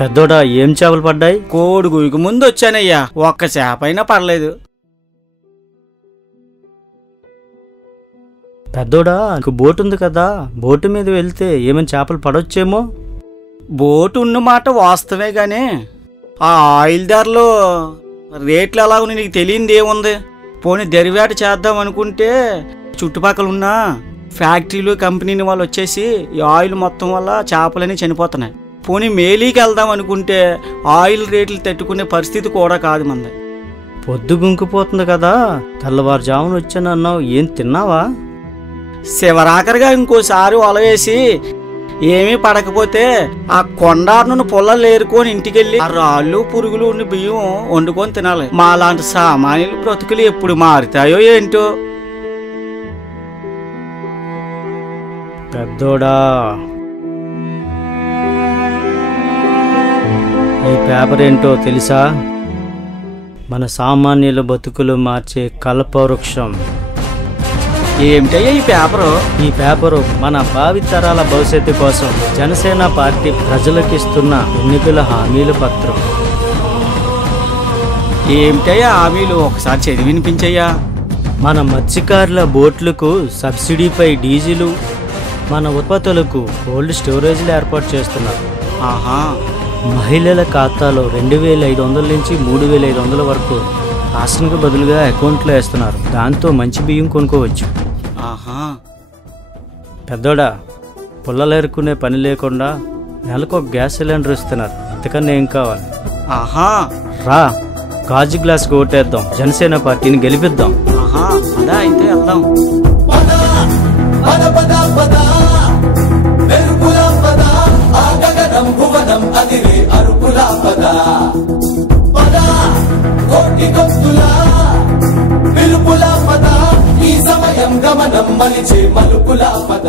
పెద్దోడా ఏం చేపలు పడ్డాయి? కోడుగురికి ముందు వచ్చానయ్యా, ఒక్క చేప అయినా పడలేదు. పెద్దోడా బోటు ఉంది కదా, బోటు మీద వెళ్తే ఏమైనా చేపలు పడొచ్చేమో. బోటు ఉన్న మాట వాస్తవే గానీ ఆ ఆయిల్ ధరలు రేట్లు ఎలాగో నీకు తెలియంది ఏముంది. పోనీ దరివేట చేద్దాం అనుకుంటే చుట్టుపక్కల ఉన్న ఫ్యాక్టరీలు కంపెనీని వాళ్ళు వచ్చేసి ఈ ఆయిల్ మొత్తం వల్ల చేపలని చనిపోతున్నాయి. పోనీ మేలీకి వెళ్దాం అనుకుంటే ఆయిల్ రేట్లు తట్టుకునే పరిస్థితి కూడా కాదు మంది. పొద్దు గుంకిపోతుంది కదా, తెల్లవారుజామున వచ్చానన్నావు, ఏం తిన్నావా? శివరాకరిగా ఇంకోసారి వల వేసి ఏమీ పడకపోతే ఆ కొండారును పొలాలు ఏరుకొని ఇంటికెళ్ళి ఆ రాళ్ళు పురుగులు ఉన్న బియ్యం వండుకొని తినాలి. మా లాంటి సామాన్యుల బ్రతుకులు ఎప్పుడు మారుతాయో ఏంటో. పెద్దోడా ఈ పేపర్ ఏంటో తెలుసా? మన సామాన్యుల బతుకులు మార్చే కల్పవృక్షం. ఏమిటయ్యా ఈ పేపరు? ఈ పేపరు మన భావితరాల భవిష్యత్తు కోసం జనసేన పార్టీ ప్రజలకు ఇస్తున్న ఎన్నికల హామీల పత్రం. ఏమిటయ్యా హామీలు? ఒకసారి చదివి వినిపించయ్యా. మన మత్స్యకారుల బోట్లకు సబ్సిడీపై డీజిలు, మన ఉత్పత్తులకు కోల్డ్ స్టోరేజ్లు ఏర్పాటు చేస్తున్నారు. ఆహా. మహిళల ఖాతాలో 2500 నుంచి 3500 వరకు రాషన్కు బదులుగా అకౌంట్లో వేస్తున్నారు. దాంతో మంచి బియ్యం కొనుక్కోవచ్చు. ఆహా. పెద్దోడా పుల్లలేరుకునే పని లేకుండా నెలకు ఒక గ్యాస్ సిలిండర్ ఇస్తున్నారు. ఇంతకన్నా ఏం కావాలి? ఆహా. రా, గాజు గ్లాస్ ఓటేద్దాం, జనసేన పార్టీని గెలిపిద్దాం. ఆహా, అదా అయితే వెళ్దాం. ఈ సమయం గమనం మలిచే మలుపుల పద.